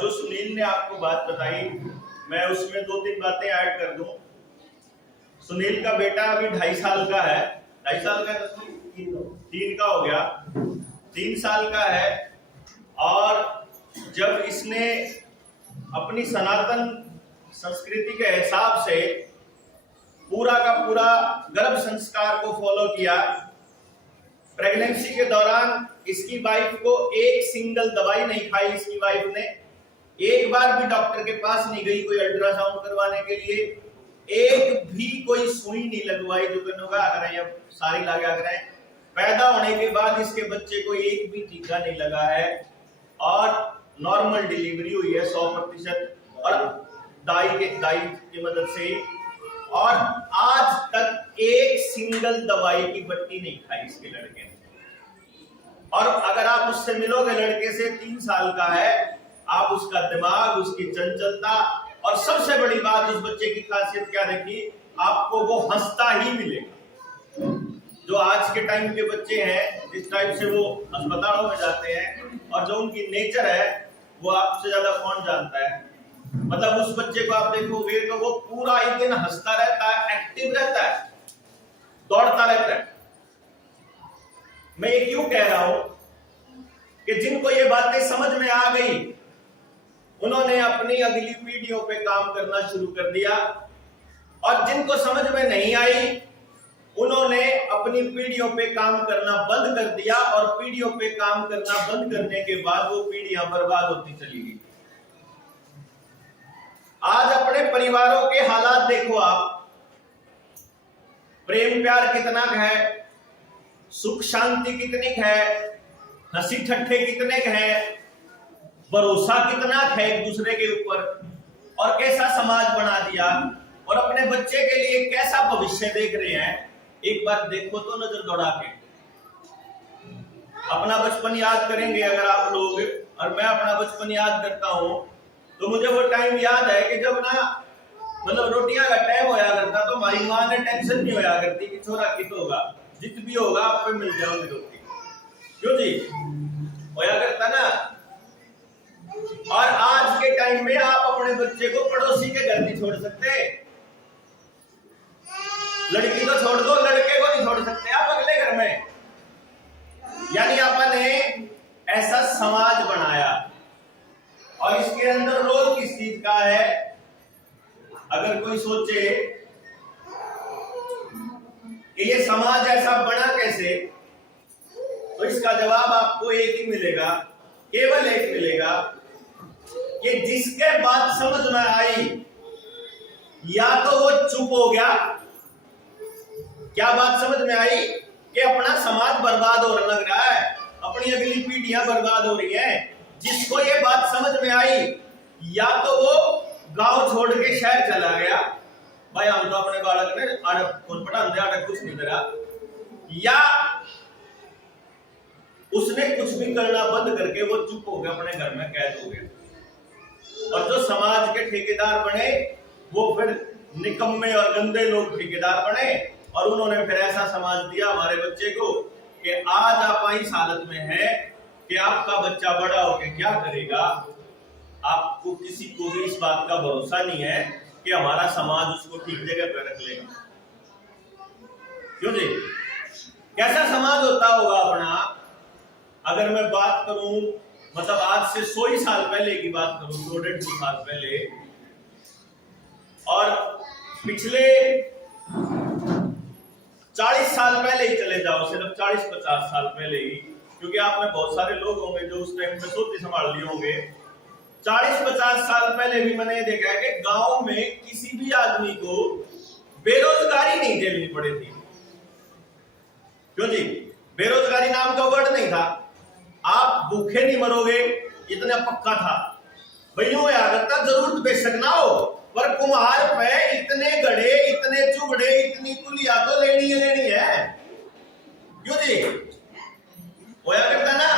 और जो सुनील ने आपको बात बताई, मैं उसमें 2-3 बातें ऐड कर दूं। सुनील का बेटा अभी 2.5 साल का है, 2.5 साल का, 3 का हो गया, 3 साल का है। और जब इसने अपनी सनातन संस्कृति के हिसाब से पूरा का पूरा गर्भ संस्कार को फॉलो किया, प्रेगनेंसी के दौरान इसकी वाइफ को एक सिंगल दवाई नहीं खाई। इसकी वाइफ ने एक बार भी डॉक्टर के पास नहीं गई कोई अल्ट्रासाउंड करवाने के लिए, एक भी कोई सुई नहीं लगवाई जो कन्नुगा अगर या सारी लगा कर पैदा होने के बाद इसके बच्चे को एक भी टीका नहीं लगा है और नॉर्मल डिलीवरी हुई है 100% और दाई की मदद से। और आज तक एक सिंगल दवाई की बट्टी नहीं खाई इसके लड़के ने। और अगर आप उससे मिलोगे, लड़के से 3 साल का है, आप उसका दिमाग, उसकी चंचलता और सबसे बड़ी बात उस बच्चे की खासियत क्या देखी, आपको वो हंसता ही मिलेगा। जो आज के टाइम के बच्चे हैं, जिस टाइप से वो अस्पतालों में जाते हैं और जो उनकी नेचर है वो आपसे ज्यादा कौन जानता है। मतलब उस बच्चे को आप देखोगे तो वो पूरा एक दिन हंसता रहता है, एक्टिव रहता है, दौड़ता रहता है। मैं ये क्यों कह रहा हूं कि जिनको ये बातें समझ में आ गई उन्होंने अपनी अगली पीढ़ियों पे काम करना शुरू कर दिया, और जिनको समझ में नहीं आई उन्होंने अपनी पीढ़ियों पे काम करना बंद कर दिया, और पीढ़ियों पे काम करना बंद करने के बाद वो पीढ़ियां बर्बाद होती चली गई। आज अपने परिवारों के हालात देखो आप, प्रेम प्यार कितना है, सुख शांति कितनी है, हंसी ठट्ठे कितने हैं, भरोसा कितना है एक दूसरे के ऊपर, और कैसा समाज बना दिया, और अपने बच्चे के लिए कैसा भविष्य देख रहे हैं। एक बार देखो तो नजर दौड़ा के अपना बचपन याद करेंगे अगर आप लोग, और मैं अपना बचपन याद करता हूं तो मुझे वो टाइम याद है कि जब ना मतलब रोटियां का टाइम होया करता तो हमारी माँ ने टेंशन नहीं होया करती कि छोरा कित होगा, जित भी होगा आपको मिल जाओगी रोटी, क्यों जी होया करता ना। और आज के टाइम में आप अपने बच्चे को पड़ोसी के घर नहीं छोड़ सकते, लड़की तो छोड़ दो, लड़के को नहीं छोड़ सकते आप अगले घर में। यानी आपने ऐसा समाज बनाया, और इसके अंदर रोल किस चीज का है। अगर कोई सोचे कि ये समाज ऐसा बना कैसे, तो इसका जवाब आपको एक ही मिलेगा, केवल एक मिलेगा, कि जिसके बात समझ में आई या तो वो चुप हो गया। क्या बात समझ में आई कि अपना समाज बर्बाद होने लग रहा है, अपनी अगली पीढ़ियां बर्बाद हो रही हैं। जिसको ये बात समझ में आई या तो वो गांव छोड़ के शहर चला गया, भाई हम तो अपने बालक ने कौन पढ़ा दे कुछ नहीं करा, या उसने कुछ भी करना बंद करके वो चुप हो गया, अपने घर में कैद हो गया। और जो समाज के ठेकेदार बने वो फिर निकम्मे और गंदे लोग ठेकेदार बने, और उन्होंने फिर ऐसा समाज दिया हमारे बच्चे को कि आज आप इस हालत में है कि आपका बच्चा बड़ा होकर क्या करेगा, आपको किसी को भी इस बात का भरोसा नहीं है कि हमारा समाज उसको ठीक जगह पर रख लेगा। क्यों जी, कैसा समाज होता होगा अपना। अगर मैं बात करूं मतलब आज से 100 साल पहले की बात करूं, 200-250 साल पहले, और पिछले 40 साल पहले ही चले जाओ, सिर्फ 40-50 साल पहले ही, क्योंकि आप में बहुत सारे लोग होंगे जो उस टाइम में सोते संभाल लिए होंगे। 40-50 साल पहले भी मैंने देखा है कि गांव में किसी भी आदमी को बेरोजगारी नहीं झेलनी पड़ी थी। क्यों जी, बेरोजगारी नाम का वर्ड नहीं था, आप भूखे नहीं मरोगे, इतना पक्का था। भैया करता जरूरत बेशक ना हो, पर कुम्हार पे इतने गड़े, इतने चुगड़े, इतनी कुलिया तो लेनी है। क्यों जी, होया करता ना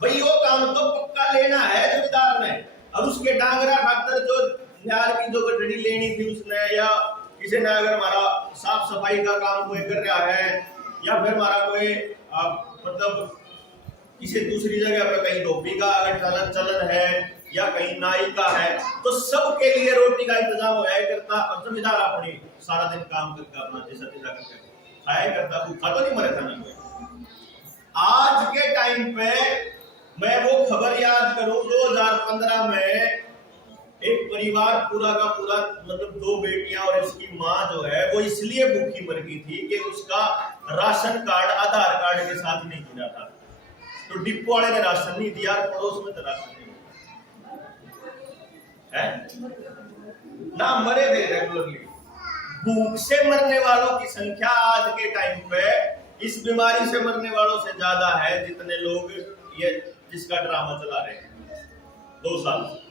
भाई, वो काम तो पक्का लेना है जमींदार ने। और उसके डांगरा खातर जो न्यार की जो गठड़ी लेनी थी उसने, या किसी ने अगर हमारा साफ सफाई का काम कोई कर रहा है, या फिर हमारा कोई मतलब किसी दूसरी जगह पे कहीं धोबी का अगर चलन है, या कहीं नाई का है, तो सबके लिए रोटी का इंतजाम होया करता। और जमींदार अपनी सारा दिन काम करके अपना जैसा तैसा करके खाया करता, भूखा तो नहीं मरे था ना कोई। आज के टाइम पे मैं वो खबर याद करूं 2015 में एक परिवार पूरा का पूरा, मतलब 2 बेटियां और इसकी मां जो है वो इसलिए भूखी मर गई थी कि उसका राशन कार्ड आधार कार्ड के साथ नहीं जुड़ा था। तो डिपो वाले ने राशन नहीं दिया, पड़ोस में तो राशन नहीं है ना, मरे थे रेगुलरली। भूख से मरने वालों की संख्या आज के टाइम पे इस बीमारी से मरने वालों से ज्यादा है जितने लोग ये जिसका ड्रामा चला रहे हैं 2 साल से।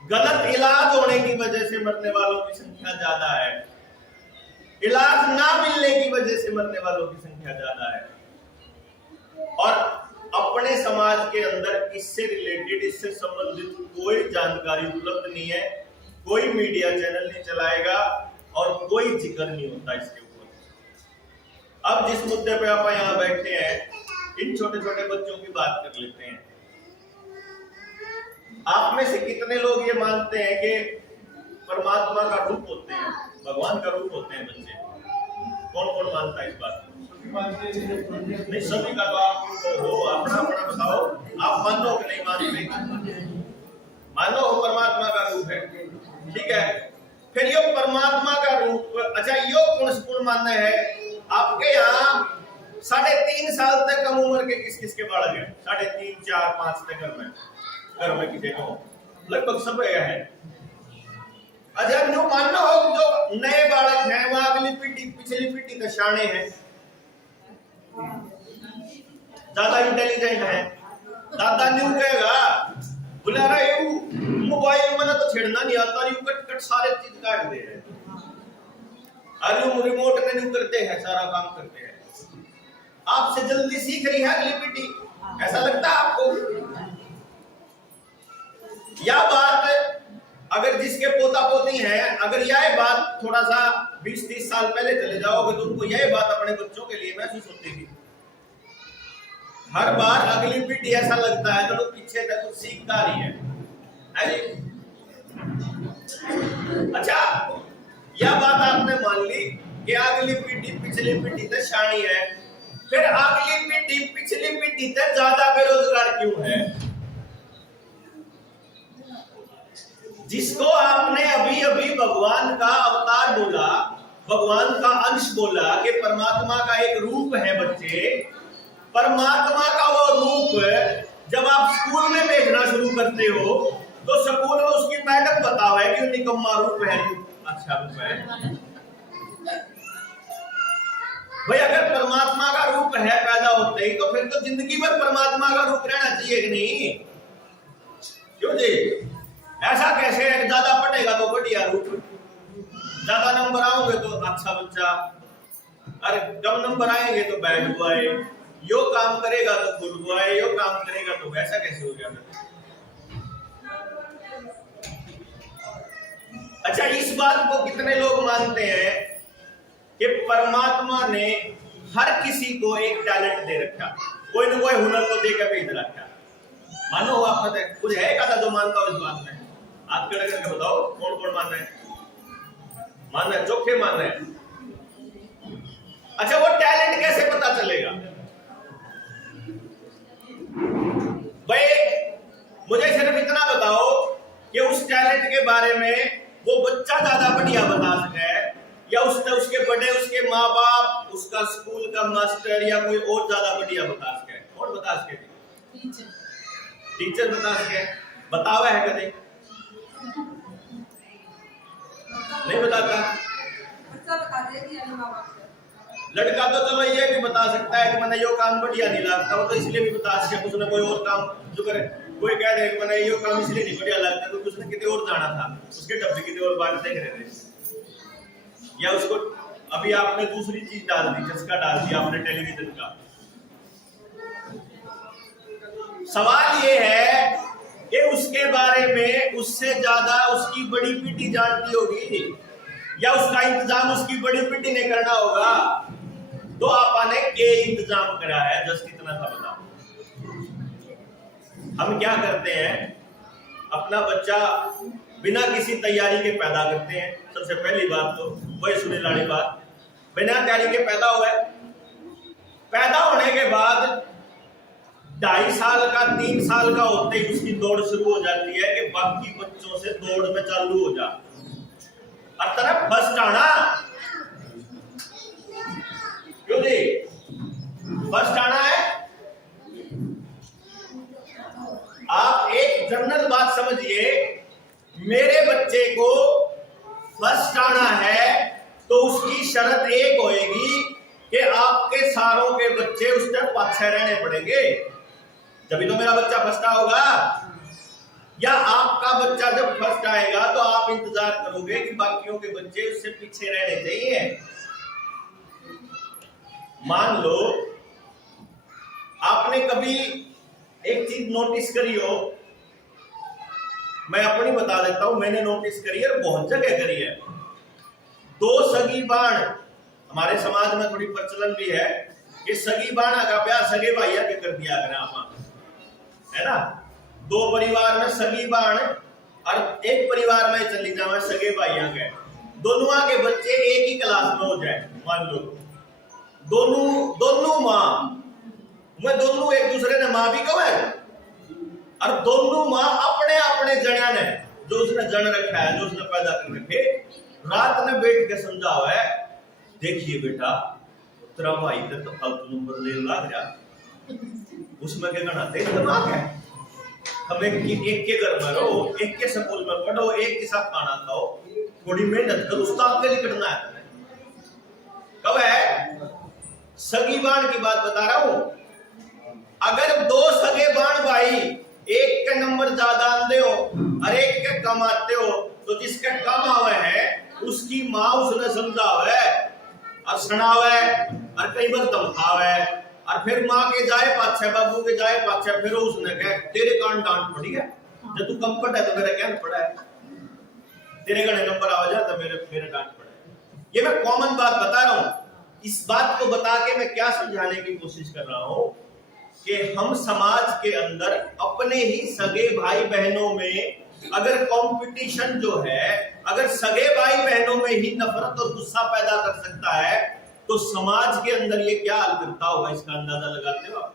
गलत इलाज होने की वजह से मरने वालों की संख्या ज्यादा है, इलाज ना मिलने की वजह से मरने वालों की संख्या ज्यादा है। और अपने समाज के अंदर इससे रिलेटेड, इससे संबंधित कोई जानकारी उपलब्ध नहीं है, कोई मीडिया चैनल नहीं चलाएगा और कोई जिक्र नहीं होता इसके ऊपर। अब जिस मुद्दे पे आप यहाँ बैठे हैं, इन छोटे छोटे बच्चों की बात कर लेते हैं। आप में से कितने लोग ये मानते हैं कि परमात्मा का रूप होते हैं, भगवान का रूप होते हैं बच्चे? कौन कौन मानता है इस बात को? नहीं, सभी का तो आप हो, अपना अपना बताओ, आप मानो कि नहीं मानते? मानो परमात्मा का रूप है, ठीक है। फिर यो परमात्मा का रूप, अच्छा यो कौन मानना है? आपके यहाँ 3.5 साल तक कम उम्र के किस किस के बालक हैं? 3.5, 4, 5 तक घर में किसी को लगभग सब है। अच्छा न्यू मानना हो जो नए बालक हैं वो अगली पीढ़ी पिछली पीढ़ी के शाणे हैं, ज्यादा इंटेलिजेंट है। दादा न्यू कहेगा बोला रहा यू मोबाइल में तो छेड़ना नहीं आता, यू कट कट सारे चीज काट दे रहे, अरे रिमोट में न्यू करते हैं, सारा काम करते हैं। आपसे जल्दी सीख रही है अगली पीढ़ी, ऐसा लगता है आपको? यह बात अगर जिसके पोता पोती हैं, अगर यह बात थोड़ा सा 20-30 साल पहले चले जाओगे तो उनको यह बात अपने बच्चों के लिए महसूस होती थी। हर बार अगली पीढ़ी ऐसा लगता है तो पीछे तक तो सीखता रही है। अच्छा यह बात आपने मान ली कि अगली पीढ़ी पिछली पीढ़ी तक शानी है, फिर अगली पीढ़ी पिछली पीढ़ी तक ज्यादा बेरोजगार क्यों है? जिसको आपने अभी अभी भगवान का अवतार बोला, भगवान का अंश बोला कि परमात्मा का एक रूप है बच्चे, परमात्मा का वो रूप जब आप स्कूल में भेजना शुरू करते हो तो स्कूल में उसकी मैडम बताओ है कि निकम्मा रूप है, अच्छा रूप है। भाई अगर परमात्मा का रूप है पैदा होते ही तो फिर तो जिंदगी भर परमात्मा का रूप रहना चाहिए कि नहीं? क्यों जी? ऐसा कैसे है? ज्यादा पढ़ेगा तो बढ़िया रूप, ज्यादा नंबर आओगे तो अच्छा बच्चा, अरे कम नंबर आएंगे तो बैड बॉय, यो काम करेगा तो गुड बॉय, यो काम करेगा तो वैसा कैसे हो गया? अच्छा इस बात को कितने लोग मानते हैं कि परमात्मा ने हर किसी को एक टैलेंट दे रखा, कोई ना कोई हुनर को देकर भेज रखा? मानो आप पता है कुछ है का जो मानता हो इस बात में? हाथ खड़े करके बताओ कौन कौन मान रहे हैं? मान रहे चौखे मान रहे हैं। अच्छा वो टैलेंट कैसे पता चलेगा भाई? मुझे सिर्फ इतना बताओ कि उस टैलेंट के बारे में वो बच्चा ज्यादा बढ़िया बता सके या उसके बड़े, उसके माँ बाप, उसका स्कूल का मास्टर या कोई और ज्यादा बढ़िया बता सके? कौन बता सके? टीचर बता सके? बतावा है कदे? नहीं बताता। लड़का तो चलो ये भी बता सकता है कि मैंने यो काम बढ़िया नहीं लगता, वो तो इसलिए भी बता सके उसने कोई और काम जो करे। कोई कह रहे कि मैंने यो काम इसलिए नहीं बढ़िया लगता क्योंकि उसने कितने और जाना था, उसके डब्बे कितने और बात देख रहे थे, या उसको अभी आपने दूसरी चीज डाल दी, चस्का डाल दिया आपने टेलीविजन का। सवाल ये है कि उसके बारे में उससे ज्यादा उसकी बड़ी पीढ़ी जानती होगी या उसका इंतजाम उसकी बड़ी पीढ़ी ने करना होगा? तो आपने के इंतजाम करा है, जस्ट इतना सा बताओ। हम क्या करते हैं, अपना बच्चा बिना किसी तैयारी के पैदा करते हैं। सबसे पहली बात तो वही सुने लाड़ी बात, बिना तैयारी के पैदा हुआ है। पैदा होने के बाद 2.5 साल का 3 साल का होते ही उसकी दौड़ शुरू हो जाती है कि बाकी बच्चों से दौड़ में चालू हो जा, और तरफ फर्स्ट आना। क्यों जी फर्स्ट आना है? आप एक जनरल बात समझिए, मेरे बच्चे को फर्स्ट आना है तो उसकी शर्त एक होएगी कि आपके सारों के बच्चे उस टाइम पाछे रहने पड़ेंगे, तभी तो मेरा बच्चा फर्स्ट होगा। या आपका बच्चा जब फर्स्ट आएगा तो आप इंतजार करोगे कि बाकियों के बच्चे उससे पीछे रहने चाहिए। मान लो आपने कभी एक चीज नोटिस करी हो, मैं अपनी बता देता हूं, मैंने नोटिस करी है, बहुत जगह करी है। 2 सगी बाण, हमारे समाज में थोड़ी प्रचलन भी है कि सगी बाणा का ब्याह सगे भाइया के कर दिया करें आप, है ना। 2 परिवार में सगी बाण और एक परिवार में चली जाए सगे भाइया के, दोनों के बच्चे एक ही क्लास में हो जाए। मान लो दोनों माँ, मैं दोनों एक दूसरे ने माँ भी कहो है, और दोनों माँ अपने अपने जनिया ने जो उसने जन रखा है, जो उसने पैदा कर रखे, रात में बैठ के समझा हुआ है, देखिए बेटा तेरा भाई तो फालतू नंबर ले लग जा, उसमें क्या करना तेज दिमाग है, हम एक के घर में रहो, एक के स्कूल में पढ़ो, एक के साथ खाना खाओ, थोड़ी मेहनत करो, उस्ताद के लिए करना है। कब है सगी बाण की बात बता रहा हूं। अगर 2 सगे बाण भाई एक के नंबर ज्यादा आते हो और एक के कम आते हो, तो जिसके कम आवे है उसकी माँ उसने समझा है और सुना है और कई बार धमकावे, और फिर माँ के जाए पाछे, बाबू के जाए पाछे, फिर उसने कहे तेरे कान डांट पड़ी है, जब तू कम पढ़ा है तो मेरा क्या पड़ा है, तेरे गणे नंबर आ जा तो मेरे डांट पड़ा है। ये मैं कॉमन बात बता रहा हूं। इस बात को बता के मैं क्या समझाने की कोशिश कर रहा हूं कि हम समाज के अंदर अपने ही सगे भाई बहनों में अगर कंपटीशन जो है, अगर सगे भाई बहनों में ही नफरत और गुस्सा पैदा कर सकता है, तो समाज के अंदर ये क्या हाल करता होगा, इसका अंदाजा लगाते हो आप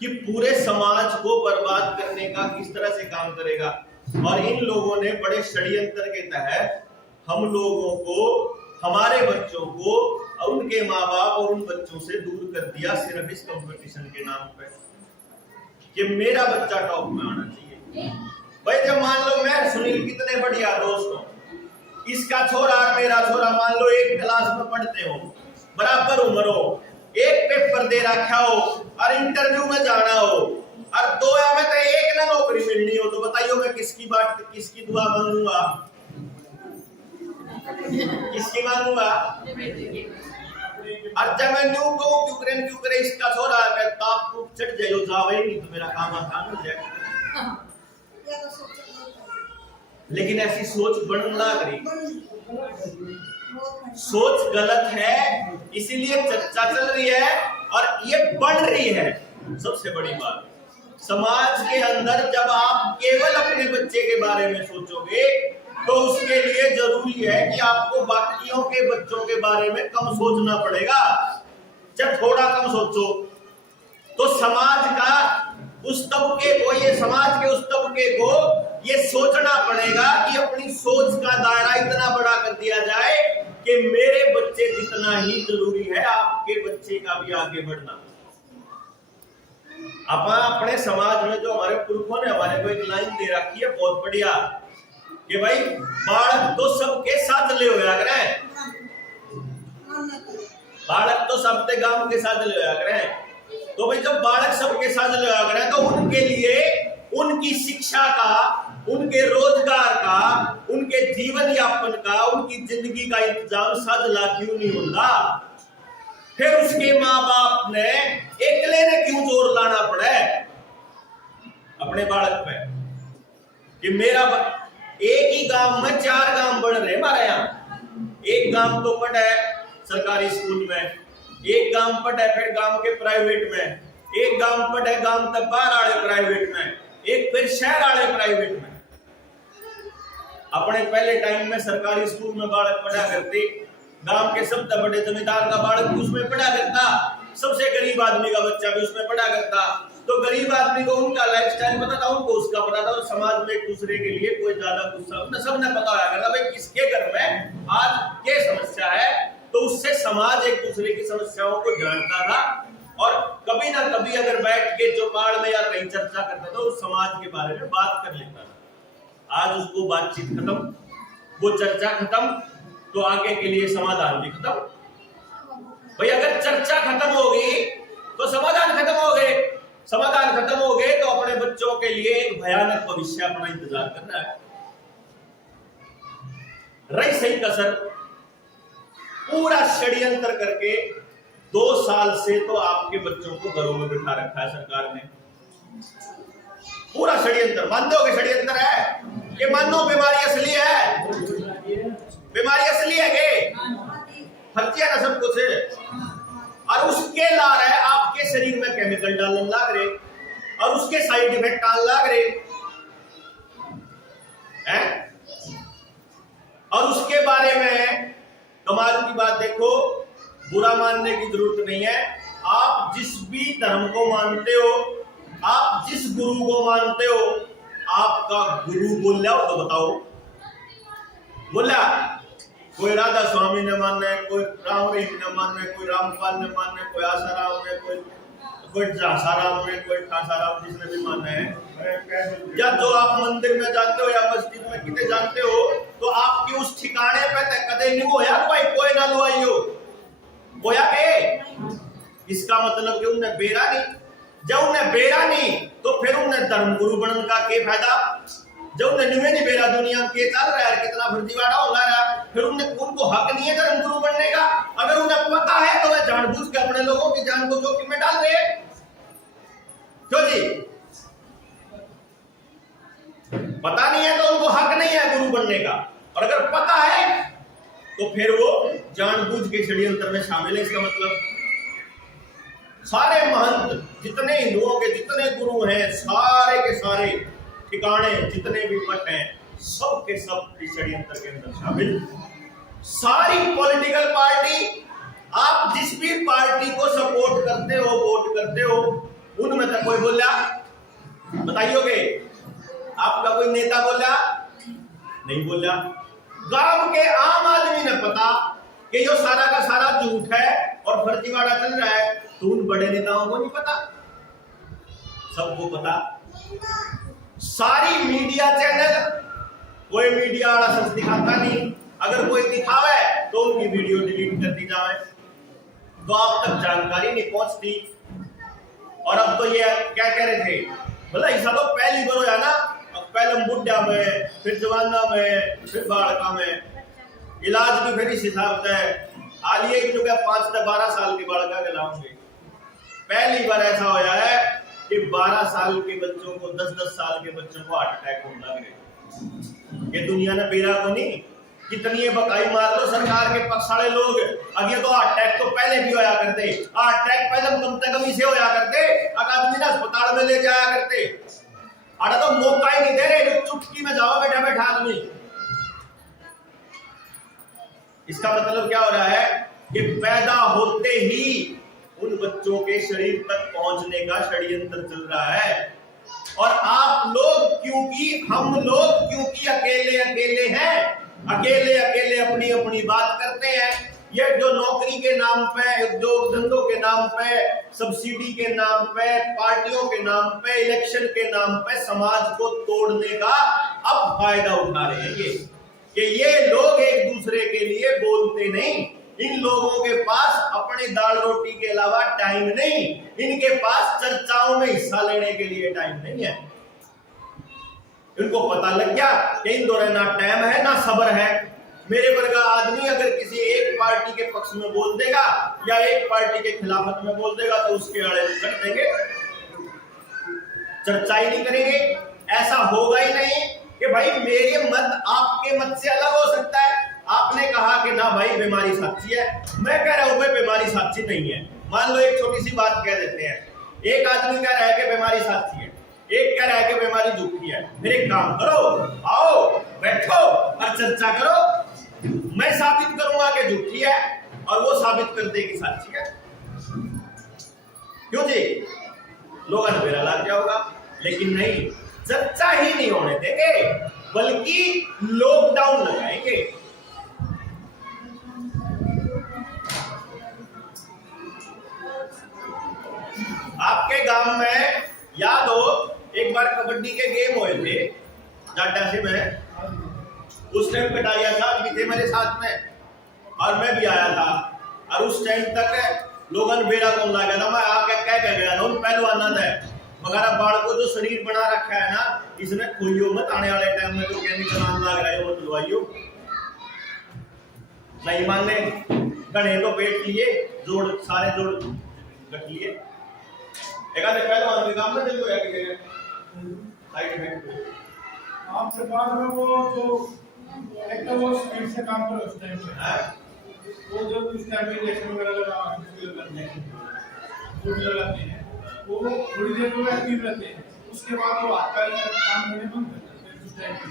कि पूरे समाज को बर्बाद करने का किस तरह से काम करेगा। और इन लोगों ने बड़े षड्यंत्र के तहत हम लोगों को, हमारे बच्चों को और उनके माँ बाप और उन बच्चों से दूर कर दिया, सिर्फ इस कंपटीशन के नाम पे कि मेरा बच्चा टॉप में आना चाहिए। भाई जब मान लो मैं सुनील कितने बढ़िया दोस्त हो, इसका छोरा मेरा छोरा मान लो एक क्लास में पढ़ते हो, बराबर उम्र हो, एक पेपर दे रखा हो और इंटरव्यू में जाना हो, और 2 में तो एक ना नौकरी मिलनी हो, तो बताइयो मैं किसकी दुआ मांगूंगा, किसकी मांगूंगा? और जब मैं न्यू कहूं क्यों करे इसका छोरा है, ताप को चढ़ जाए जावे नहीं तो मेरा काम आसान हो जाए। लेकिन ऐसी सोच बनने लग रही, सोच गलत है, इसीलिए चर्चा चल रही है और ये बढ़ रही है। सबसे बड़ी बात, समाज के अंदर जब आप केवल अपने बच्चे के बारे में सोचोगे तो उसके लिए जरूरी है कि आपको बाकियों के बच्चों के बारे में कम सोचना पड़ेगा। जब थोड़ा कम सोचो तो समाज का उस तबके को, ये समाज के उस तबके को ये सोचना पड़ेगा कि अपनी सोच का दायरा इतना बड़ा कर दिया जाए कि मेरे बच्चे जितना ही जरूरी है आपके बच्चे का भी आगे बढ़ना। अपने समाज में जो हमारे पुरखों ने हमारे को एक लाइन दे रखी है बहुत बढ़िया कि भाई बालक तो सबके साथ ले होया करें, बालक तो सबके गांव के साथ ले होया करें। तो भाई जब बालक सबके साथ ले होया करें तो उनके लिए उनकी शिक्षा का, उनके रोजगार का, उनके जीवन यापन का, उनकी जिंदगी का इंतजाम साझला क्यों नहीं होता? फिर उसके माँ बाप ने एकले ने क्यों जोर लाना पड़ा अपने बालक पे कि मेरा एक ही गांव में 4 गांव बढ़ रहे हमारे यहाँ। एक गांव तो पढ़ा है सरकारी स्कूल में, एक गांव पढ़ा है फिर गांव के प्राइवेट में, एक गांव पढ़े गांव तक बाहर आड़े प्राइवेट में, एक फिर शहर आड़े प्राइवेट में। अपने पहले टाइम में सरकारी स्कूल में बालक पढ़ा करते, गांव के सबसे बड़े जमींदार का बालक भी उसमें पढ़ा करता, सबसे गरीब आदमी का बच्चा भी उसमें पढ़ा करता। तो गरीब आदमी को उनका लाइफस्टाइल पता था, उनको उसका पता था, और समाज में एक दूसरे के लिए कोई ज्यादा गुस्सा सबने पता होया करता भाई किसके घर में आज क्या समस्या है, तो उससे समाज एक दूसरे की समस्याओं को जानता था। और कभी ना कभी अगर बैठ के चौपाल में या कहीं चर्चा करता था, उस समाज के बारे में बात कर लेता था। आज उसको बातचीत खत्म, वो चर्चा खत्म, तो आगे के लिए समाधान भी खत्म। भाई अगर चर्चा खत्म होगी तो समाधान खत्म हो गए, समाधान खत्म हो गए तो अपने बच्चों के लिए एक भयानक भविष्य अपना इंतजार करना है। रही सही कसर, पूरा षड्यंत्र करके 2 साल से तो आपके बच्चों को घरों में बिठा रखा है सरकार ने। पूरा षड्यंत्र, मानते हो कि षड्यंत्र है? ये मानो बीमारी असली है, बीमारी असली है के फर्जिया का सब कुछ है। और उसके ला रहे आपके शरीर में केमिकल डालने लग रहे, और उसके साइड इफेक्ट आने लग रहे हैं। और उसके बारे में कमाल की बात देखो, बुरा मानने की जरूरत नहीं है। आप जिस भी धर्म को मानते हो, आप जिस गुरु को मानते हो, आपका गुरु बोल जाओ तो बताओ, बोला कोई राधा स्वामी ने मानना है, कोई राम रहीम ने मानना है, कोई रामपाल ने मानना है, कोई आसाराम ने, कोई झासाराम ने, कोई ठासाराम, जिसने भी मानना है। या जो आप मंदिर में जाते हो या मस्जिद में कितने जानते हो, तो आपकी उस ठिकाने पे कदे नहीं हो यार भाई कोई ना लुआई हो बोया के। इसका मतलब कि उन्हें बेरा नहीं, जब उन्हें बेरा नहीं तो फिर उन्हें धर्मगुरु बनने का क्या फायदा? जब उन्हें नहीं बेरा दुनिया में के चल रहा है, कितना फर्जीवाड़ा हो रहा है, फिर उनको हक नहीं है धर्मगुरु बनने का। अगर उन्हें पता है तो वह जानबूझ के अपने लोगों की जान को जोखिम में डाल रहे हैं। क्यों जी? पता नहीं है तो उनको हक नहीं है गुरु बनने का, और अगर पता है तो फिर वो जानबूझ के षड्यंत्र में शामिल है। इसका मतलब सारे महंत, जितने हिंदुओं के जितने गुरु हैं, सारे के सारे ठिकाने, जितने भी मठ हैं, सब के सब इस षड्यंत्र के अंदर शामिल। सारी पॉलिटिकल पार्टी, आप जिस भी पार्टी को सपोर्ट करते हो, वोट करते हो, उनमें तक कोई बोला बताइयोगे? आपका कोई नेता बोला? नहीं बोला। गांव के आम आदमी ने पता कि ये सारा का सारा झूठ है और फर्जीवाड़ा चल रहा है, तो उन बड़े नेताओं को नहीं पता? सबको पता। सारी मीडिया चैनल, कोई मीडिया वाला सच दिखाता नहीं, अगर कोई दिखावे तो उनकी वीडियो डिलीट कर दी जाए, तो आप तक जानकारी नहीं पहुंचती। और अब तो ये क्या कह रहे थे, बोला ऐसा तो पहली बार होया ना, पहले बुढ़ा में, फिर जवाना में, फिर बालका में, इलाज भी फिर इस हिसाब से हालिए जो 5 से 12 साल के बालका के लाऊंगे। पहली बार ऐसा होया है कि 12 साल के बच्चों को, 10-10 साल के बच्चों को हार्ट अटैक होने लग रहे। ये दुनिया ने बेरा को नहीं, कितनी बकाई मार लो सरकार के पक्ष वाले लोग। अब ये तो हार्ट अटैक तो पहले भी होया करते, हार्ट अटैक पहले कम से कम इसे होया करते, आदमी ना अस्पताल में ले जाया करते। अरे तो मौका ही नहीं दे रहे, चुटकी में जाओ बैठा बैठा आदमी। इसका मतलब क्या हो रहा है कि पैदा होते ही उन बच्चों के शरीर तक पहुंचने का षड्यंत्र चल रहा है। और आप लोग क्योंकि, हम लोग क्योंकि अकेले अकेले हैं, अकेले अकेले अपनी अपनी बात करते हैं। ये जो नौकरी के नाम पे, उद्योग धंधों के नाम पे, सब्सिडी के नाम पे, पार्टियों के नाम पे, इलेक्शन के नाम पे समाज को तोड़ने का अब फायदा उठा रहे हैं कि ये लोग एक दूसरे के लिए बोलते नहीं। इन लोगों के पास अपनी दाल रोटी के अलावा टाइम नहीं, इनके पास चर्चाओं में हिस्सा लेने के लिए टाइम नहीं है। इनको पता लग गया कि इन दोनों ना टाइम है ना सब्र है। मेरे वर्गा आदमी अगर किसी एक पार्टी के पक्ष में बोल देगा या एक पार्टी के खिलाफत में बोल देगा तो उसके आड़े कर देंगे, चर्चा ही नहीं करेंगे। ऐसा होगा ही नहीं कि भाई मेरे मत आपके मत से अलग हो सकता है। आपने कहा कि ना भाई बीमारी सच्ची है, मैं कह रहा हूं भाई बीमारी सच्ची नहीं है। मान लो एक छोटी सी बात कह देते हैं एक आदमी कह रहा है कि बीमारी साथी है, एक कह रहा है कि बीमारी झूठी है। फिर एक काम करो, आओ बैठो और चर्चा करो। मैं साबित करूंगा कि झूठी है और वो साबित कर देगी साची है। क्यों जी? लोग मेरा लाग जाओगा, लेकिन नहीं, चर्चा ही नहीं होने देंगे, बल्कि लॉकडाउन लगाएंगे। आपके गांव में याद हो, एक बार कबड्डी के गेम हुए थे जाटासी में, उस टाइम कटारिया साहब भी थे मेरे साथ में और मैं भी आया था। और उस टाइम तक लोगन बेड़ा कौन ला गया था, मैं आके कह गया था उन पहलवाना ने, मगर बाढ़ को जो शरीर बना रखा है ना, इसमें खोइयो मत, आने वाले टाइम में जो केमिकल आने लग रहा है वो दलवाइयो। नहीं मानने, गणे तो पेट लिए, जोड़ सारे जोड़ रख लिए। एक आधे पहलवान के काम में चल गया कि साइड इफेक्ट आप सरकार में वो जो एक तो वो स्पीड से काम करे उस टाइम पे, वो जो कुछ टाइम में इंजेक्शन वगैरह लगाते हैं, वो थोड़ी देर में एक्टिव रहते हैं, उसके बाद वो आता है काम करने बंद कर देते हैं उस टाइम पे।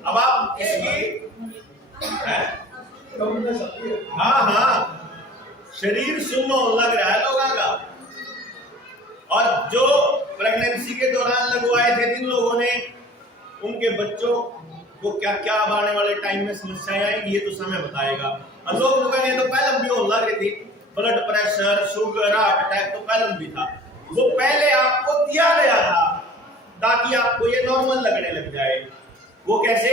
अब आप इसकी हाँ शरीर सुन्न लग रहा है लोगों का। और जो प्रेगनेंसी के दौरान लगवाए थे जिन लोगों ने, उनके बच्चों को क्या क्या आने वाले टाइम में समस्याएं आएंगी ये तो समय बताएगा। और लोग कहेंगे तो पहले भी होने लग रही थी, blood pressure, sugar, heart attack तो पहले भी था, वो पहले आपको दिया गया था ताकि आपको ये नॉर्मल लगने लग जाए। वो कैसे?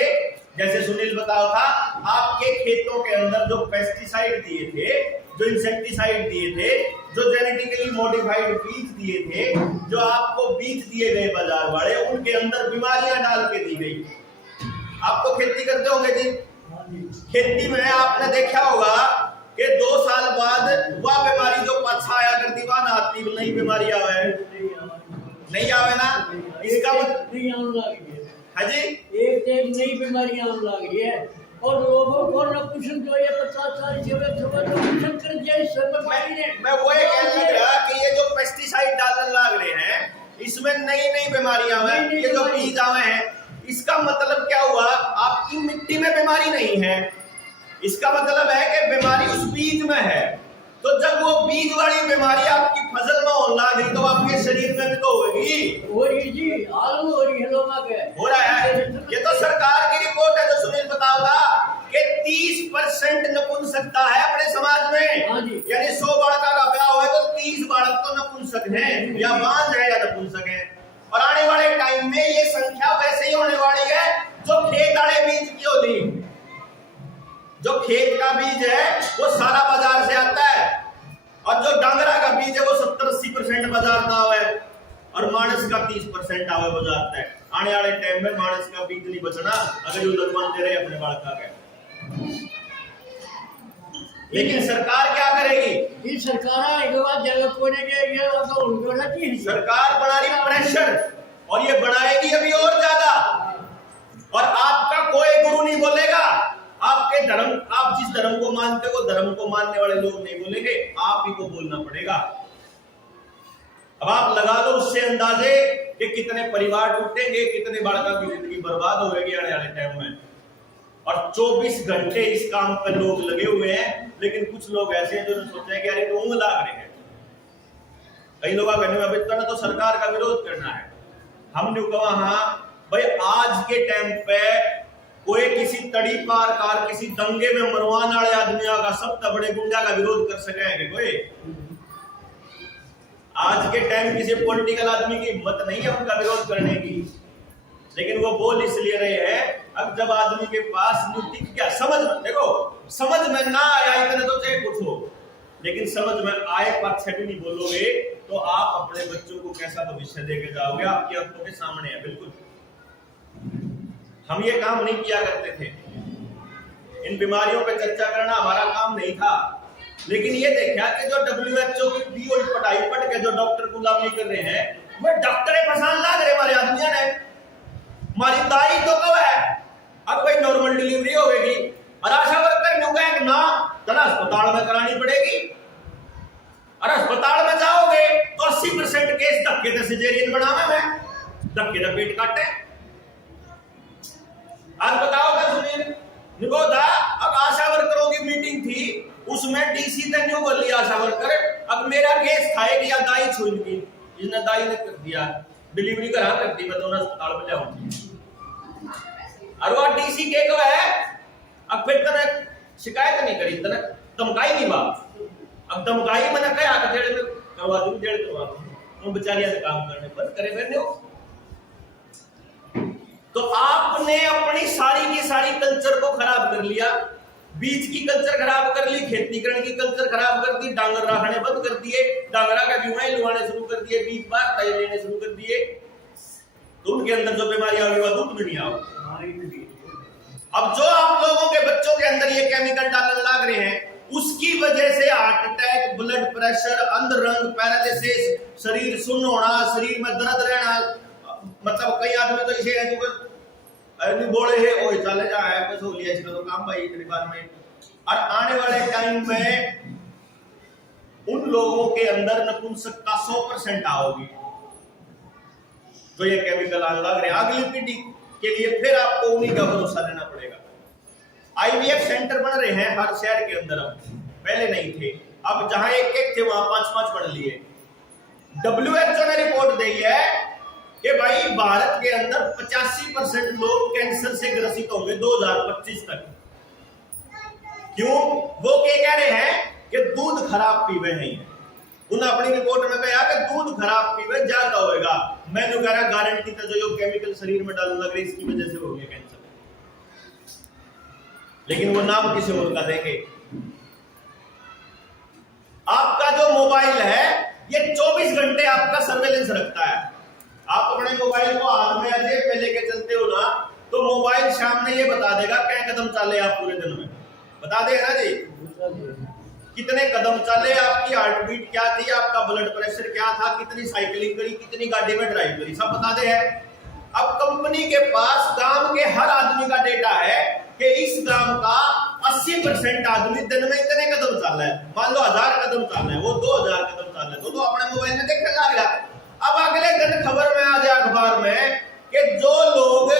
जैसे सुनील बताओ था, आपके खेतों के अंदर जो पेस्टिसाइड दिए थे, जो इंसेक्टिसाइड दिए थे, जो जेनेटिकली मॉडिफाइड बीज दिए थे, जो आपको बीज दिए गए बाजार वाले, उनके अंदर बीमारियां डाल के दी गई। आपको खेती करते होंगे जी, खेती में आपने देखा होगा कि 2 साल बाद वह बीमारी जो पाछा आया करती वह ना आती, नई बीमारी आवे नहीं आवे ना, इसका मतलब हाँ जी, एक नई बीमारियां आने लगी है और लोगों को नपुंसक जो ये 50 साल से नपुंसक कर दिया इस बीमारी ने। मैं वो कहने लग रहा कि ये जो पेस्टिसाइड डालने लग रहे हैं, इसमें नई बीमारियां हैं, ये जो बीज आवे हैं, इसका मतलब क्या हुआ? आपकी मिट्टी में बीमारी नहीं है, इसका मतलब है कि बीमारी उस बीज में है। तो जब वो बीज वाली बीमारी आपकी फसल में होने लगी तो आपके शरीर में भी तो होगी। हो रहा है। ये तो सरकार की रिपोर्ट है जो सुनील बताओ था कि 30% नपुंसकता है अपने समाज में। यानी 100 बालक का ब्याह हुआ है तो 30 बालक तो नपुंसक हैं, या बांझ है या नपुंसक हैं। और आने वाले टाइम में ये संख्या वैसे ही होने वाली है जो खेत वाले बीज की होती। जो खेत का बीज है वो सारा बाजार से आता है, और जो डांगरा का बीज है वो 70-80% बाजार का है, और मानस का 30% आवे बाजार तक। आने वाले टाइम में मानस का बीज नहीं बचना अगर ये लगवाते रहे अपने बालका के। लेकिन सरकार क्या करेगी? ये सरकार एक बात जगह कोने के ये तो उनको रहती है, सरकार बना रही प्रेशर, और ये बनाएगी अभी और ज्यादा। और आपका कोई गुरु नहीं बोलेगा, आपके धर्म, आप जिस धर्म को मानते हो धर्म को मानने वाले लोग नहीं बोलेंगे, आप ही को बोलना पड़ेगा। अब आप लगा लो उससे अंदाजे कि कितने परिवार टूटेंगे, कितने बालकों की जिंदगी बर्बाद होगी आने वाले टाइम में। और 24 घंटे इस काम पर लोग लगे हुए हैं, लेकिन कुछ लोग ऐसे हैं जो सोच रहे हैं कि अरे तो ऊँग लाग रहे हैं। कई लोग कहने तो सरकार का विरोध करना है। हमने कहा हाँ भाई, आज के टाइम पे कोई किसी तड़ी पार कार किसी दंगे में मरवाने वाले आदमियों का, सबसे बड़े गुंडा का विरोध कर सके कोई? आज के टाइम किसी पॉलिटिकल आदमी की हिम्मत नहीं है उनका विरोध करने की, लेकिन वो बोल इसलिए रहे हैं अब जब आदमी के पास नीति क्या समझ में, देखो समझ में ना आया इतने तो चाहे कुछ हो, लेकिन समझ में आए पक्ष भी नहीं बोलोगे तो आप अपने बच्चों को कैसा भविष्य देके जाओगे? आपकी आंखों के सामने है। बिल्कुल हम ये काम नहीं किया करते थे, इन बीमारियों पर चर्चा करना हमारा काम नहीं था, लेकिन ये देखा कि जो WHO की भी पढ़ाई पढ़ के जो डॉक्टर गुलामी कर रहे हैं, वो डॉक्टर परेशान लग रहे हमारे आदमियों ने। हमारी दाई तो कब है, अब कोई नॉर्मल डिलीवरी होगी और आशा वर्कर ना चला अस्पताल में करानी पड़ेगी। और अस्पताल में जाओगे तो 80% केस धक्के से सिजेरियन बनावे में धक्के का पेट काटे। आज बताओगे सुनील निगोदा, अब आशा वर्करों की मीटिंग थी, उसमें डीसी ने न्यू कर लिया आशा वर्कर। अब मेरा केस था कि या दाई छुई की, इसने दाई ने कर दिया, डिलीवरी करा करती, मैं दोनों अस्पताल में जाऊंगी। और वो डीसी के को है, अब फिर तने शिकायत नहीं करी, तने धमकाई नहीं बात। अब धमकाई मैंने कहा कि जेल में करवा दूं, जेल करवा दूं, उन बेचारियां से काम करने बंद करे फिर नहीं। तो आपने अपनी सारी की सारी कल्चर को खराब कर लिया, बीज की कल्चर खराब कर ली, खेतीकरण की कल्चर खराब कर दी, डांगर रखने बंद कर दिए, डांगरा का बीमारी लुआने शुरू कर दिए, बीज बार तय लेने शुरू कर दिए, तो उनके अंदर जो बीमारियां होगी वो दूध में नहीं आओगी। अब जो आप लोगों के बच्चों के अंदर ये केमिकल डालने लग रहे हैं, उसकी वजह से हार्ट अटैक, ब्लड प्रेशर, अंधरंग, पैरालिसिस, शरीर सुन्न होना, शरीर में दर्द रहना, मतलब कई आदमी तो इसे है जो बोले है ओए चले जा है बस हो लिया इसका तो काम भाई इतनी बार में। और आने वाले टाइम में उन लोगों के अंदर नपुंसकता 100% आओगी तो ये केमिकल आने लग रहे हैं। अगली पीढ़ी के लिए फिर आपको उन्हीं का भरोसा लेना पड़ेगा। आईवीएफ सेंटर बन रहे हैं हर शहर के अंदर, अब पहले नहीं थे, अब जहां एक थे वहां 5-5 बन लिए। WHO ने रिपोर्ट दी है कि भाई भारत के अंदर 85% लोग कैंसर से ग्रसित होंगे 2025 तक। क्यों? वो क्या कह रहे हैं कि दूध खराब पीवे हैं। उन्होंने अपनी रिपोर्ट में कहा कि दूध खराब पीवे ज्यादा होएगा। मैंने कह रहा गारंटी था जो केमिकल शरीर में डालने लग रहे इसकी वजह से हो गया कैंसर, लेकिन वो नाम किसी और का देंगे। आपका जो मोबाइल है ये 24 घंटे आपका सर्वेलेंस रखता है। आप अपने मोबाइल को हाथ में जेब में लेके चलते हो ना, तो मोबाइल सामने ये बता देगा क्या कदम चले आप पूरे दिन में, बता देगा जी कितने कदम चले, आपकी हार्ट बीट क्या थी, आपका ब्लड प्रेशर क्या था, कितनी साइकिलिंग करी, कितनी गाड़ी में ड्राइव करी, सब बता दे है। अब कंपनी के पास गांव के हर आदमी का डेटा है कि इस गांव का 80% आदमी दिन में इतने कदम चल रहा है। मान लो 1000 कदम चल रहे हैं, वो 2000 कदम चल रहे हैं, तो अपने मोबाइल में देखने लगा। अब अगले दिन खबर में आ जाए अखबार में कि जो लोग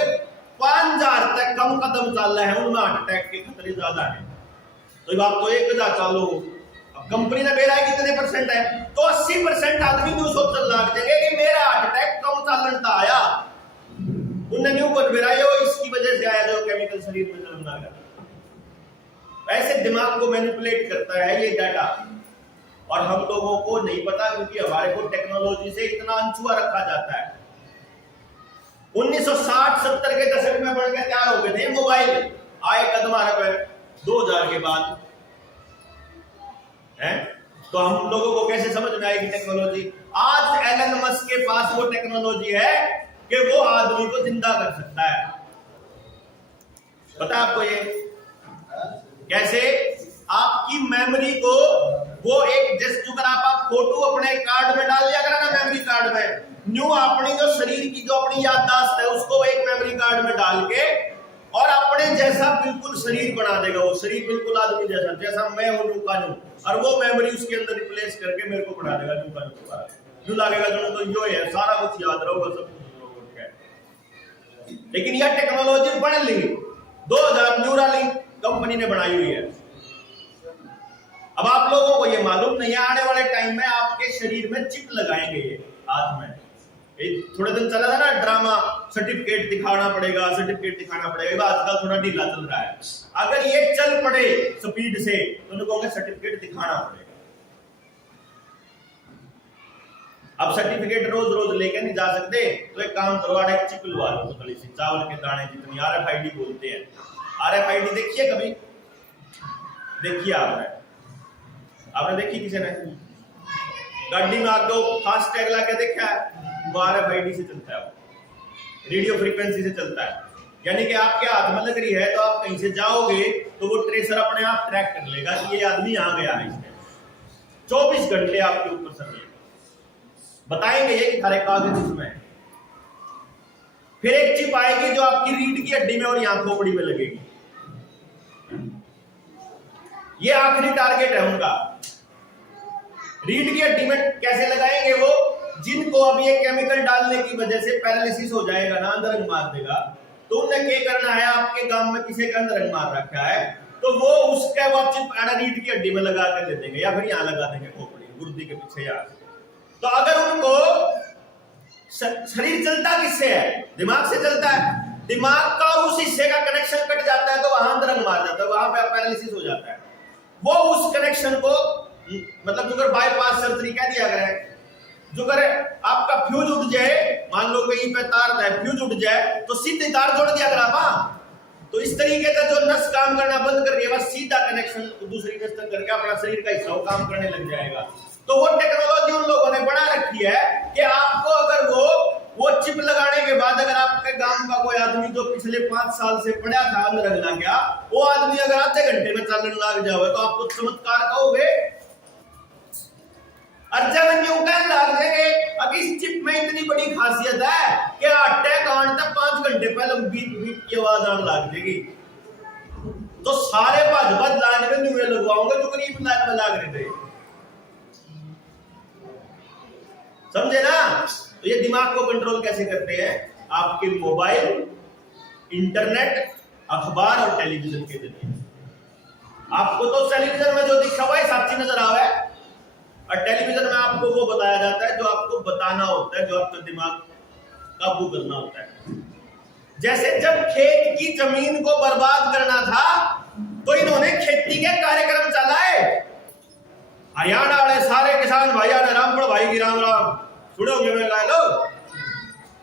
5000 तक कम कदम चल रहे हैं उनमें हार्ट अटैक के खतरे ज्यादा है। तो बात तो एक हजार चालू, अब कंपनी ने मेरा कितने % है, तो 80% आदमी न्यू सोच चल लग जाएंगे कि मेरा हार्ट अटैक कम चालन था आया, उन्हें न्यू कर मेरा ये इसकी वजह से आया जो केमिकल शरीर में चलना गया। ऐसे दिमाग को मैनिपुलेट करता है ये डाटा, और हम लोगों को नहीं पता क्योंकि हमारे को टेक्नोलॉजी से इतना अनछुआ रखा जाता है। 1960-70 के दशक में बढ़ के तैयार हो गए थे मोबाइल, आए कदम आ रहे 2000 के बाद है, तो हम लोगों को कैसे समझ में आएगी टेक्नोलॉजी। आज एलन मस्क के पास वो टेक्नोलॉजी है कि वो आदमी को जिंदा कर सकता है। पता आपको ये कैसे? आपकी मेमोरी को वो एक जैसे आप फोटो अपने कार्ड में डाल दिया करा ना, मेमोरी कार्ड में, न्यू अपनी जो शरीर की जो अपनी याददाश्त है उसको एक मेमोरी कार्ड में डाल के और अपने जैसा बिल्कुल शरीर बना देगा। वो शरीर बिल्कुल आदमी जैसा, जैसा मैं हूं न्यू का न्यू, और वो मेमोरी उसके अंदर रिप्लेस करके मेरे को बना देगा न्यू का न्यू लगेगा जो तो यो है, सारा कुछ याद रहोगा, सब कुछ। लेकिन यह टेक्नोलॉजी बन ली 2000 न्यूरालिंक कंपनी ने बनाई हुई है। अब आप लोगों को ये मालूम नहीं है, आने वाले टाइम में आपके शरीर में चिप लगाएंगे ये हाथ में। थोड़े दिन चला था ना ड्रामा, सर्टिफिकेट दिखाना पड़ेगा, सर्टिफिकेट दिखाना पड़ेगा, आजकल थोड़ा ढीला चल रहा है। अगर ये चल पड़े स्पीड से तो उनको सर्टिफिकेट दिखाना पड़ेगा। अब सर्टिफिकेट रोज रोज लेके नहीं जा सकते, तो एक काम करो, एक चिप लगा लो, थोड़ी सी चावल के दाने जितनी, RFID बोलते हैं। RFID देखिए, कभी देखिए आपने देखी किसी ने? गाड़ी में आके फास्ट टैग लगा के देखा है, वो RFID से चलता है, रेडियो फ्रीक्वेंसी से चलता है। यानी कि आपके हाथ में लग रही है तो आप कहीं से जाओगे तो वो ट्रेसर अपने आप ट्रैक कर लेगा कि ये आदमी यहाँ गया है। इसमें 24 घंटे आपके ऊपर सर बताएंगे ये कि हर एक कागज इसमें है। फिर एक चिप आएगी जो आपकी रीढ़ की हड्डी में और यहाँ खोपड़ी में लगेगी। ये आखिरी टारगेट है उनका। रीढ़ की हड्डी में कैसे लगाएंगे वो? जिनको अब ये केमिकल डालने की वजह से पैरालिसिस हो जाएगा ना, अंदर मार देगा, तो उन्हें क्या करना है? आपके गांव में किसी का अंदर मार रखा है तो वो उसके बाद चिप रीढ़ की हड्डी में लगा कर दे देंगे, या फिर यहाँ लगा देंगे खोपड़ी गुर्दी के पीछे यहाँ। तो अगर उनको शरीर चलता किससे है? दिमाग से चलता है। दिमाग का उस हिस्से का कनेक्शन कट जाता है तो वहां अंदर मार जाता है, वहां पे पैरालिसिस हो जाता है। वो उस कनेक्शन को मतलब जो अगर बाईपास सर्जरी कह दिया गया है, जो अगर आपका फ्यूज उठ जाए, मान लो कहीं पे तार है, फ्यूज उठ जाए तो सीधे तार जोड़ दिया करा वहां। तो इस तरीके से जो नस काम करना बंद कर दिया, सीधा कनेक्शन दूसरी नस तक करके अपना शरीर का हिस्सा काम करने लग जाएगा। तो वो टेक्नोलॉजी उन लोगों ने बना रखी है कि आपको अगर वो चिप लगाने के बाद अगर आपके गांव का कोई आदमी जो पिछले 5 साल से पड़ा था अंदर लग गया, वो आदमी अगर आधे घंटे में चलने लग जाए तो आपको चमत्कार कहोगे? अब इस चिप में इतनी बड़ी खासियत है कि अटैक आने तक 5 घंटे पहले बीप बीप की आवाज आने लग जाएगी। तो सारे भज भज लाइन में न्यूए लगवाऊंगे जो करीब लाइन में लग रहे थे, समझे ना? तो ये दिमाग को कंट्रोल कैसे करते हैं? आपके मोबाइल, इंटरनेट, अखबार और टेलीविजन के जरिए। आपको तो टेलीविजन में जो दिखा हुआ है साक्षी नजर आ रहा है, और टेलीविजन में आपको वो बताया जाता है जो आपको बताना होता है, जो आपका दिमाग काबू करना होता है। जैसे जब खेत की जमीन को बर्बाद करना था तो इन्होंने खेती के कार्यक्रम चलाए। हरियाणा वाले सारे किसान भाई ने रामफल भाई की राम राम सुने होंगे मेरे लोग,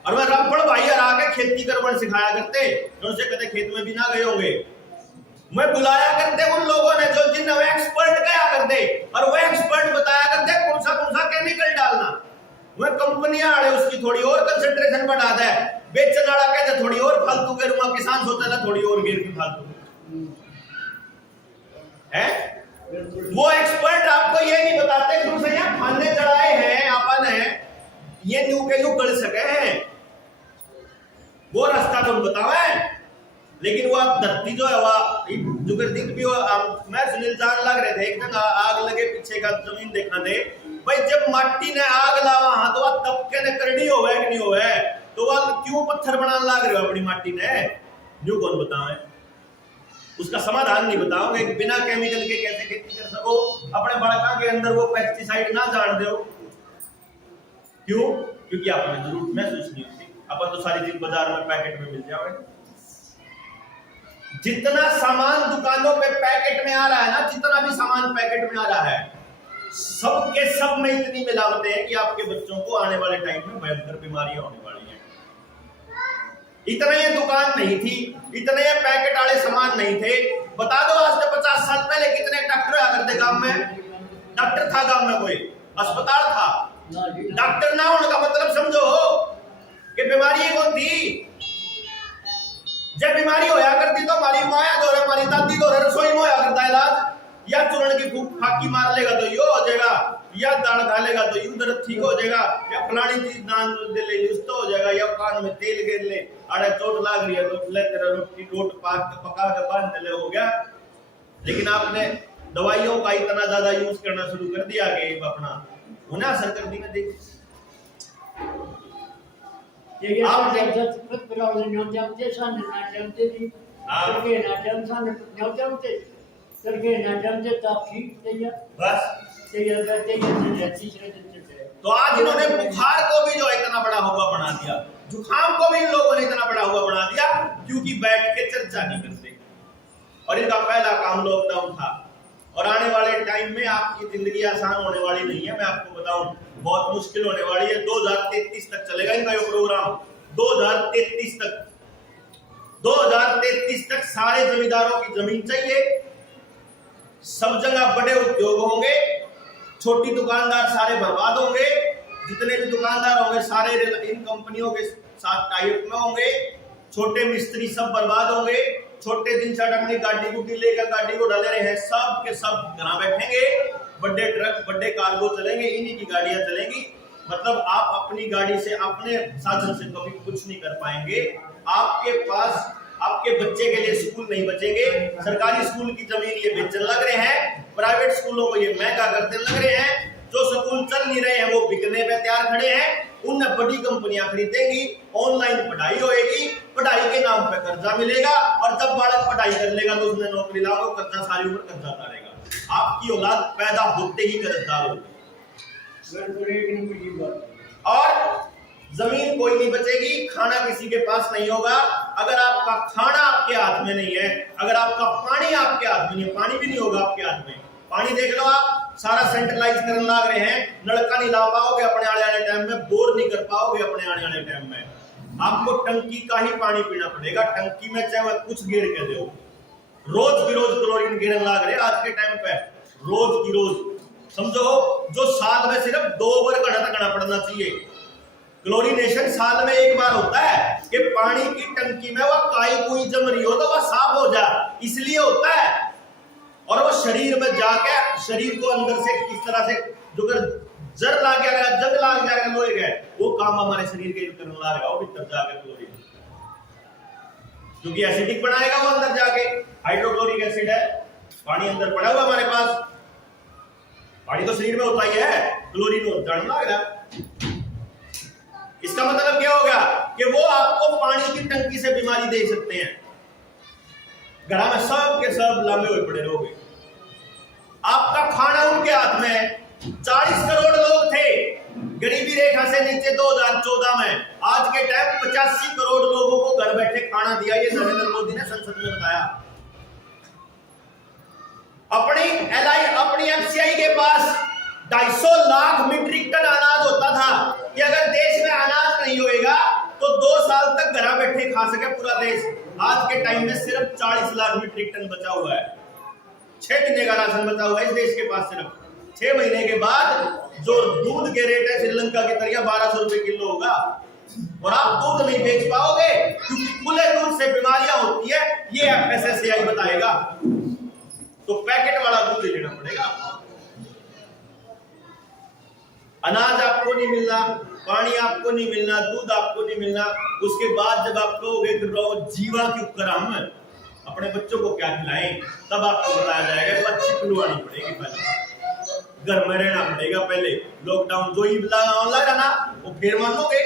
और मैं रामफल भाई हरा के खेती करवन सिखाया करते, उनसे कहते खेत में भी ना गए होंगे। मैं बुलाया करते उन लोगों ने जो जिन एक्सपर्ट गया करते, और वो एक्सपर्ट बताया करते कौन सा केमिकल डालना। वह कंपनियां आड़े उसकी थोड़ी और कंसंट्रेशन बढ़ा दे, बेचने वाला कहते थोड़ी और फालतू करूंगा, किसान सोचता था थोड़ी और गिर की फालतू है। वो एक्सपर्ट आपको ये नहीं बताते कि उसे यहाँ खाने चढ़ाए हैं अपन है, ये न्यू के न्यू कर सके हैं, वो रास्ता तो बतावे। लेकिन वो धरती जो है वह जो दिख भी मैं सुनील जान लग रहे थे एक दिन आग लगे पीछे का जमीन देखना थे भाई, जब माटी ने आग लावा हाँ तो वह तबके ने करनी हो कि नहीं हो, तो वह क्यों पत्थर बनाने लग रहे हो अपनी माटी ने? न्यू कौन बतावे? उसका समाधान नहीं बताओगे। बिना केमिकल के कैसे खेती कर सको? अपने बड़का के अंदर वो पेस्टिसाइड ना जान दो। क्यों? क्योंकि आपने जरूरत महसूस नहीं होती। अपन तो सारी चीज बाजार में पैकेट में मिल जाए। जितना सामान दुकानों पे पैकेट में आ रहा है ना, जितना भी सामान पैकेट में आ रहा है, सब के सब में इतनी मिलावटें हैं कि आपके बच्चों को आने वाले टाइम में भयंकर बीमारियां होने वाली हैं। इतना ये दुकान नहीं थी, इतने ये पैकेट वाले सामान नहीं थे। बता दो आज से 50 साल पहले कितने डॉक्टर आया करते गांव में? डॉक्टर था गांव में, कोई अस्पताल था? डॉक्टर ना होने का मतलब समझो कि बीमारी कौन थी। जब बीमारी होया करती तो हमारी माया दो रहे, हमारी दादी दो रहे, रसोई में होया करता इलाज। या चूर्ण की फाकी मार लेगा तो यो हो जाएगा, या दाल खा लेगा तो यूं दर्द ठीक हो जाएगा, या फलानी चीज दान दे ले तो हो जाएगा, या कान में तेल गिर ले, अरे चोट लाग रही है तो ले तेरा रोटी रोट पका के बांध ले, हो गया। लेकिन आपने दवाइयों का इतना ज्यादा यूज करना शुरू कर दिया कि अपना उन्हें असर कर दी। मैं देख तो आज इन्होंने बुखार को भी जो इतना बड़ा हुआ बना दिया, जुकाम को भी इन लोगों ने इतना बड़ा हुआ बना दिया, क्योंकि बैठ के चर्चा नहीं करते। और इनका पहला काम लॉकडाउन था। और आने वाले टाइम में आपकी जिंदगी आसान होने वाली नहीं है, मैं आपको बताऊं, बहुत मुश्किल होने वाली है। 2033 तक चलेगा इनका ये प्रोग्राम। 2033 तक सारे जमींदारों की जमीन चाहिए, सब जगह बड़े उद्योग होंगे, छोटी दुकानदार सारे बर्बाद होंगे, जितने भी दुकानदार होंगे सारे इन कंपनियों के साथ टाइप में होंगे, छोटे मिस्त्री सब बर्बाद होंगे, छोटे दिन से अपनी गाड़ी गुड्डी लेकर गाड़ी को डाले रहे हैं, सब के सब घर बैठेंगे, बड़े ट्रक बड़े कार्गो चलेंगे, इन्हीं की गाड़ियां चलेंगी। मतलब आप अपनी गाड़ी से अपने साधन से कभी कुछ नहीं कर पाएंगे। आपके पास आपके बच्चे के लिए स्कूल नहीं बचेंगे। सरकारी स्कूल की जमीन ये बेचने लग रहे हैं, प्राइवेट स्कूलों को ये महंगा करते लग रहे हैं। जो स्कूल चल नहीं रहे हैं वो बिकने पे तैयार खड़े हैं, उन्हें बड़ी कंपनियां खरीदेंगी, ऑनलाइन पढ़ाई होएगी, पढ़ाई के नाम पे कर्जा मिलेगा, और जब बालक पढ़ाई कर लेगा तो उसने नौकरी लाओ, कर्जा सारी उम्र कर्जा करेगा। आपकी औलाद पैदा होते ही कर्जदार होगी, और जमीन कोई नहीं बचेगी, खाना किसी के पास नहीं होगा। अगर आपका खाना आपके हाथ में नहीं है, अगर आपका पानी आपके हाथ में नहीं है, पानी भी नहीं होगा आपके हाथ में। पानी देख लो, आप सारा सेंट्रलाइज करने लग रहे हैं, नलका नहीं ला पाओगे अपने आने वाले टाइम में, बोर नहीं कर पाओगे अपने आने वाले टाइम में। आपको टंकी का ही पानी पीना पड़ेगा, टंकी में चाहे कुछ गिर के दो। रोज की रोज क्लोरीन गिरने लग रहे आज के टाइम पे, रोज की रोज। समझो जो साल में सिर्फ 2 बार घड़ा पड़ना चाहिए। क्लोरीनेशन साल में एक बार होता है कि पानी की टंकी में वह काई कोई जम रही हो तो वह साफ हो जाए, इसलिए होता है। और वो शरीर में जाके शरीर को अंदर से किस तरह से जो जर ला गया, जंग लाग जाएगा लोहे गए, वो काम हमारे शरीर के करने लगा, वो भीतर जाके क्लोरीन, क्योंकि एसिडिक बनाएगा वो अंदर जाके। हाइड्रोक्लोरिक एसिड है, पानी अंदर पड़ा हुआ हमारे पास, पानी तो शरीर में होता ही है, क्लोरीन हो जाने लगा। इसका मतलब क्या होगा कि वो आपको पानी की टंकी से बीमारी दे सकते हैं। घड़ा में सब के सब लामे हुए पड़े रहोगे। आपका खाना उनके हाथ में। 40 करोड़ लोग थे गरीबी रेखा से नीचे 2014 में, आज के टाइम 85 करोड़ लोगों को घर बैठे खाना दिया, ये नरेंद्र मोदी ने संसद में बताया। अपनी एफसीआई के पास 250 लाख मीट्रिक टन अनाज होता था कि अगर देश में अनाज नहीं होएगा तो 2 साल तक घर बैठे खा सके पूरा देश। आज के टाइम में सिर्फ 40 लाख मीट्रिक टन बचा हुआ है, 6 महीने का राशन बचा हुआ है इस देश के पास। सिर्फ 6 महीने के बाद जो दूध के रेट है श्रीलंका की तरह 1200 रुपए किलो होगा, और आप दूध नहीं बेच पाओगे क्योंकि खुले दूध से बीमारियां होती है, ये एफएसएसएआई बताएगा। तो पैकेट वाला दूध लेना पड़ेगा। अनाज आपको नहीं मिलना, पानी आपको नहीं मिलना, दूध आपको नहीं मिलना। उसके बाद जब आप कहोगे जीवा के उपकर हम अपने बच्चों को क्या खिलाएं, तब आपको बताया जाएगा बच्ची खुलवानी पड़ेगी, पहले घर में रहना पड़ेगा। पहले लॉकडाउन जो ही ऑनलाइन ना वो फिर मानोगे।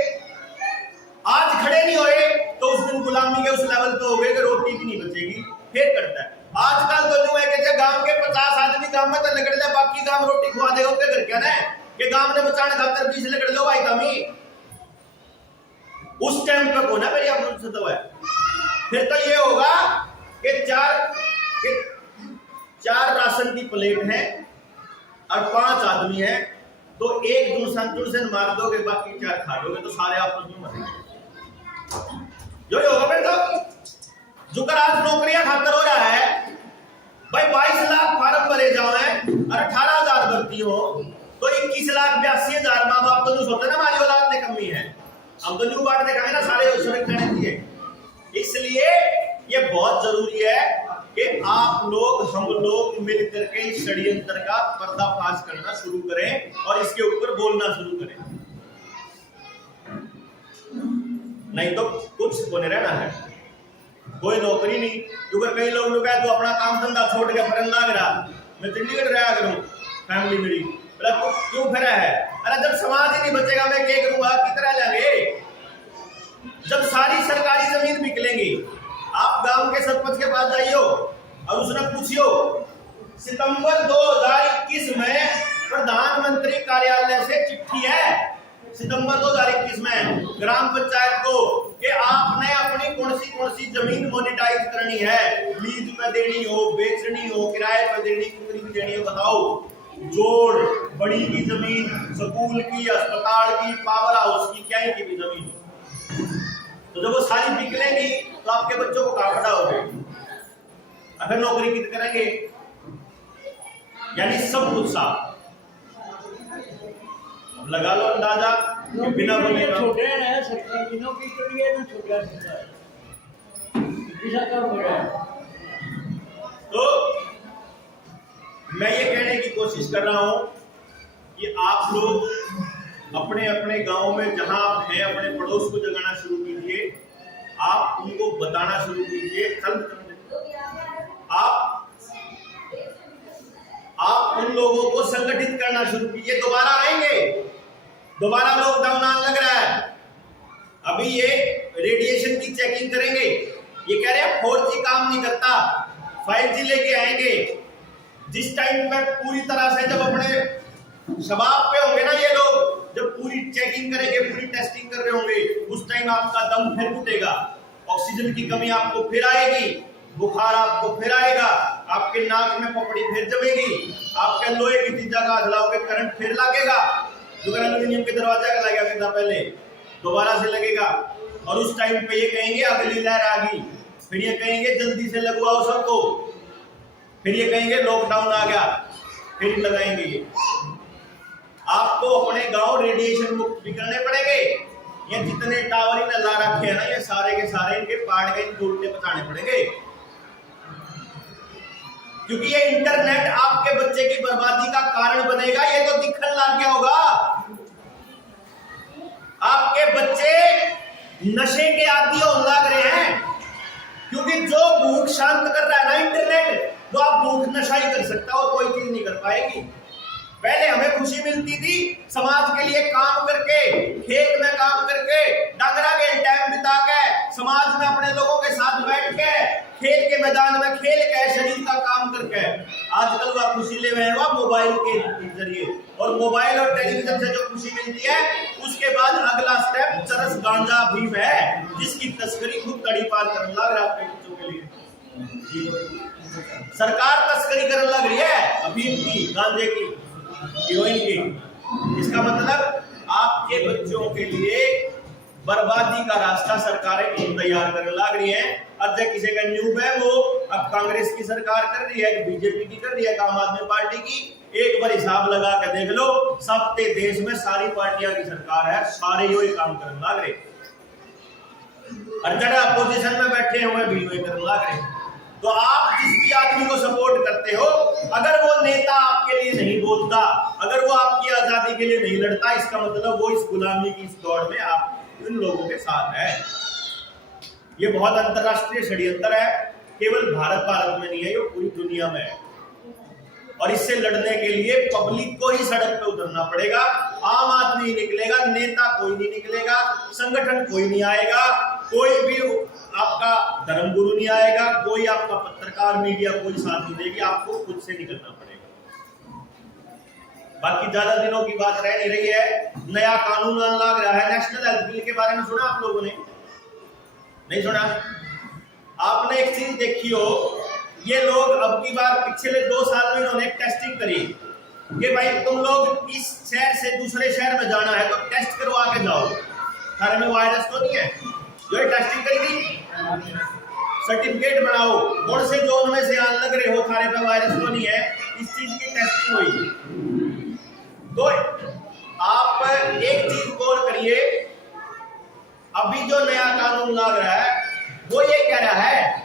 आज खड़े नहीं होए तो उस दिन गुलामी के उस लेवल पे हो गए कि रोटी भी नहीं बचेगी, फिर करता है। आजकल तो जो है कि गांव के 50 आदमी गांव में तो लगड़ जाए, बाकी गांव रोटी खुआ देगा, उसके घर क्या ना कि गांव ने बचाने खातर 20 लगड़ लो भाई कमी। उस टाइम पे को ना मेरी आप तो है। फिर तो ये होगा कि चार राशन की प्लेट है और 5 आदमी है, तो एक दूसरे से मार दोगे, बाकी 4 खा लोगे, तो सारे आपस में मरेंगे। जो होगा फिर तो जुकर आज नौकरियां खातर हो रहा है भाई, 22 लाख फार्म भरे जाए और 18,000 भर्ती हो तो 21,82,000 माँ बाप तो नहीं सोचते ना हमारी औलाद में कमी है, हम तो न्यू बांट दिखाएंगे ना सारे सुरक्षा दिए। इसलिए ये बहुत जरूरी है कि आप लोग हम लोग मिलकर के इस षड्यंत्र का पर्दाफाश करना शुरू करें और इसके ऊपर बोलना शुरू करें, नहीं तो कुछ होने रहना है, कोई नौकरी नहीं। क्योंकि कई लोग तो अपना काम धंधा छोड़ के फरन लाग रहा, मैं चंडीगढ़ रहा करूं, फैमिली मेरी क्यों फिर है, अरे जब समाज ही नहीं बचेगा मैं क्या करूंगा, कितना लगे। जब सारी सरकारी जमीन बिक लेंगी, आप गांव के सरपंच के पास जाइयो और उसने पूछियो सितंबर 2021 में प्रधानमंत्री कार्यालय से चिट्ठी है, सितंबर 2021 में ग्राम पंचायत को कि आपने अपनी कौन सी जमीन मोनेटाइज करनी है, लीज पे देनी हो, बेचनी हो, किराए पे देनी, कितनी भी देनी हो, बताओ। जोड़ बड़ी की जमीन, स्कूल की, अस्पताल की, पावर हाउस की, क्या की भी जमीन, तो जब वो सारी बिक लेंगी तो आपके बच्चों को कहां पड़ा हो गए, अगर नौकरी कित करेंगे, यानी सब कुछ साफ। लगा लो अंदाजा बिना बोले छोटे हैं सरकार की नौकरी तो ये ना छोटा ऐसा काम हो रहा है। तो मैं ये कहने की कोशिश कर रहा हूं कि आप लोग अपने अपने गांव में जहां आप हैं अपने पड़ोस को जगाना शुरू कीजिए, आप उनको बताना शुरू कीजिए। आप उन लोगों को संगठित करना शुरू कीजिए। दोबारा आएंगे, दोबारा लॉकडाउन आने लग रहा है। अभी ये रेडिएशन की चेकिंग करेंगे। ये कह रहे हैं 4G काम नहीं करता, 5G लेके आएंगे। जिस टाइम पे पूरी तरह से जब अपने शबाब पे होंगे ना ये लोग, जब पूरी चेकिंग करेंगे, पूरी टेस्टिंग कर रहे होंगे, उस टाइम आपका दम फिर घुटेगा, ऑक्सीजन की कमी आपको फिर आएगी, बुखार आपको फिर आएगा, आपके नाक में पपड़ी फिर जमेगी, आपके लोहे की चीजा का हलाओगे, करंट फिर लगेगा, जो एल्यूमिनियम के दरवाजा का लगा था पहले, दोबारा से लगेगा। और उस टाइम पे ये कहेंगे अगली लहर आ गई, फिर ये कहेंगे जल्दी से लगवाओ सबको, फिर ये कहेंगे लॉकडाउन आ गया, फिर लगाएंगे ये। आपको अपने गांव रेडिएशन मुक्त भी करने पड़ेंगे। ये जितने टावर इन ला रखे हैं ना, ये सारे के सारे इनके पार्ट के उल्टे पचाने पड़ेंगे, क्योंकि ये इंटरनेट आपके बच्चे की बर्बादी का कारण बनेगा। ये तो दिखने लग गया होगा, आपके बच्चे नशे के आदी होने लग रहे हैं, क्योंकि जो भूख शांत कर रहा है ना इंटरनेट, वो आप भूख नशा ही कर सकता हो, कोई चीज नहीं कर पाएगी। पहले हमें खुशी मिलती थी समाज के लिए काम करके, खेत में काम करके, डंगरा के टाइम बिता के, समाज में अपने लोगों के साथ बैठ के, खेल के मैदान में खेल के, शरीर का काम करके। आजकल वह खुशी ले रहे हैं मोबाइल के जरिए, और मोबाइल और टेलीविजन से जो खुशी मिलती है, उसके बाद अगला स्टेप चरस गांजा अफीम है, जिसकी तस्करी खुद तड़ी पार करने लग रहा है अपने बच्चों के लिए। सरकार तस्करी करने लग रही है अफीम की, गांजे की, हीरोइन की। इसका मतलब आपके बच्चों के लिए बर्बादी का रास्ता सरकारें खुद तैयार करने लग रही हैं। अब जब किसी का न्यूब है, वो अब कांग्रेस की सरकार कर रही है, बीजेपी की कर रही है, आम आदमी पार्टी की। एक बार हिसाब लगा के देख लो, सब देश में सारी पार्टियां की सरकार है, सारे ही काम करने लग रहे, और जड़ा अपोजिशन में बैठे हुए भी वही करने लग रहे। तो आप जिस भी आदमी को सपोर्ट करते हो, अगर वो नेता आपके लिए नहीं बोलता, अगर वो आपकी आजादी के लिए नहीं लड़ता, इसका मतलब वो इस गुलामी की इस दौड़ में आप इन लोगों के साथ है। ये बहुत अंतरराष्ट्रीय षड्यंत्र है, केवल भारत में नहीं है, ये पूरी दुनिया में है। और इससे लड़ने के लिए पब्लिक को ही सड़क पे उतरना पड़ेगा। आम आदमी निकलेगा, नेता कोई नहीं निकलेगा, संगठन कोई नहीं आएगा, कोई भी आपका धर्मगुरु नहीं आएगा, कोई आपका पत्रकार मीडिया कोई साथ नहीं देगी, आपको खुद से निकलना पड़ेगा। बाकी ज्यादा दिनों की बात रह नहीं रही है। नया कानून आने लग रहा है, नेशनल हेल्थ बिल के बारे में सुना आप लोगों ने? नहीं सुना? आपने एक चीज देखी हो, ये लोग अब की बार पिछले 2 साल में इन्होंने टेस्टिंग करी कि भाई तुम लोग इस शहर से दूसरे शहर में जाना है तो टेस्ट करवा के जाओ, थारे में वायरस तो नहीं है। जो ये टेस्टिंग करी थी, सर्टिफिकेट बनाओ, कौन से जोन में से आने लग रहे हो, थारे पे वायरस तो नहीं है, इस चीज की टेस्टिंग हुई। तो आप एक चीज गौर करिए, अभी जो नया कानून लग रहा है वो ये कह रहा है,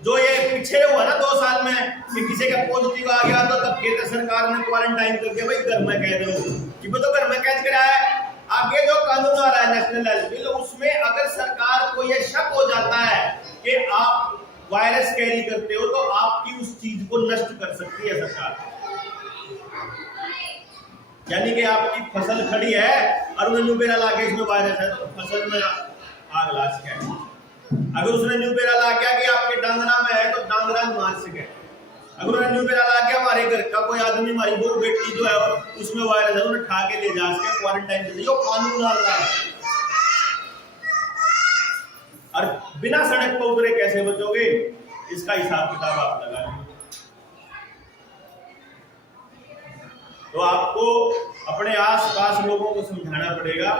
जो ये पीछे हुआ ना 2 साल में कि किसी का पॉजिटिव आ गया तो तब केंद्र सरकार ने क्वारंटाइन करके भाई घर में कैद रहो, कि वो तो घर में कैद करा है। आगे जो कानून आ रहा है नेशनल हेल्थ बिल, उसमें अगर सरकार को ये शक हो जाता है कि आप वायरस कैरी करते हो तो आपकी उस चीज को नष्ट कर सकती है सरकार। यानी कि आपकी फसल खड़ी है और उन्हें न्यूबेरा लाके इसमें वायरस है तो फसल में आग ला सके। अगर उसने न्यूबेरा ला गया कि आपके डांगरा में है तो डांगरा मार सके। अगर उन्हें न्यूबेरा ला गया हमारे घर का कोई आदमी, हमारी बहू बेटी जो है उसमें वायरस है, उन्हें ठा के ले जा सके, क्वारंटाइन कर दिया, कानून आ रहा है। और बिना सड़क पर उतरे कैसे बचोगे, इसका हिसाब किताब आप लगा लेंगे। तो आपको अपने आसपास लोगों को समझाना पड़ेगा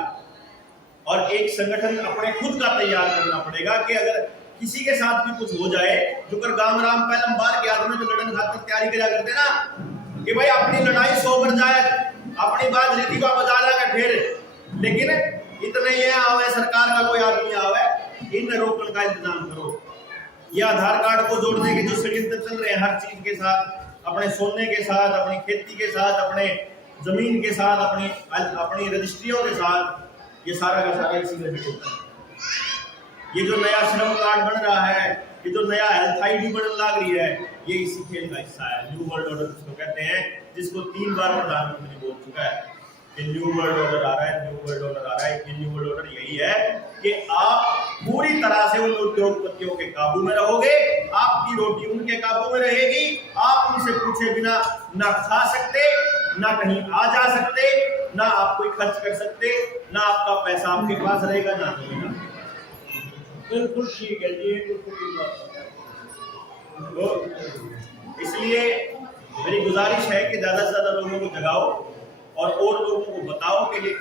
और एक संगठन अपने खुद का तैयार करना पड़ेगा कि अगर किसी के साथ भी कुछ हो जाए, जो कर गांव राम पहले बार के आदमी जो लड़न खातर तैयारी करा करते ना, कि भाई अपनी लड़ाई 100 पर जाए, अपनी बात रीति का बजा जाएगा फिर, लेकिन इतने ये आवे सरकार का कोई आदमी आवे, इन रोकने का इंतजाम करो। ये आधार कार्ड को जोड़ने के जो षड्यंत्र चल रहे हैं हर चीज के साथ, अपने सोने के साथ, अपनी खेती के साथ, अपने जमीन के साथ, अपनी रजिस्ट्रियों के साथ, ये सारा का सारा इसी में होता है। ये जो नया श्रम कार्ड बन रहा है, ये जो नया हेल्थ आईडी बनने लग रही है, ये इसी खेल का हिस्सा है। न्यू वर्ल्ड ऑर्डर जिसको कहते हैं, जिसको 3 बार प्रधानमंत्री बोल चुका है कि न्यू वर्ल्ड ऑर्डर आ रहा है, न्यू वर्ल्ड ऑर्डर आ रहा है। ये न्यू वर्ल्ड ऑर्डर यही है कि आप पूरी तरह से उन उद्योगपतियों के काबू में रहोगे, आपकी रोटी उनके काबू में रहेगी, आप उनसे पूछे बिना ना खा सकते, ना कहीं आ जा सकते, ना आप कोई खर्च कर सकते, ना आपका पैसा आपके पास रहेगा, ना जमीन आपके पास। बिल्कुल ठीक है जी, बिल्कुल ठीक बात है। तो इसलिए मेरी गुजारिश है कि ज्यादा से ज्यादा लोगों को जगाओ और लोगों को बताओ कि ये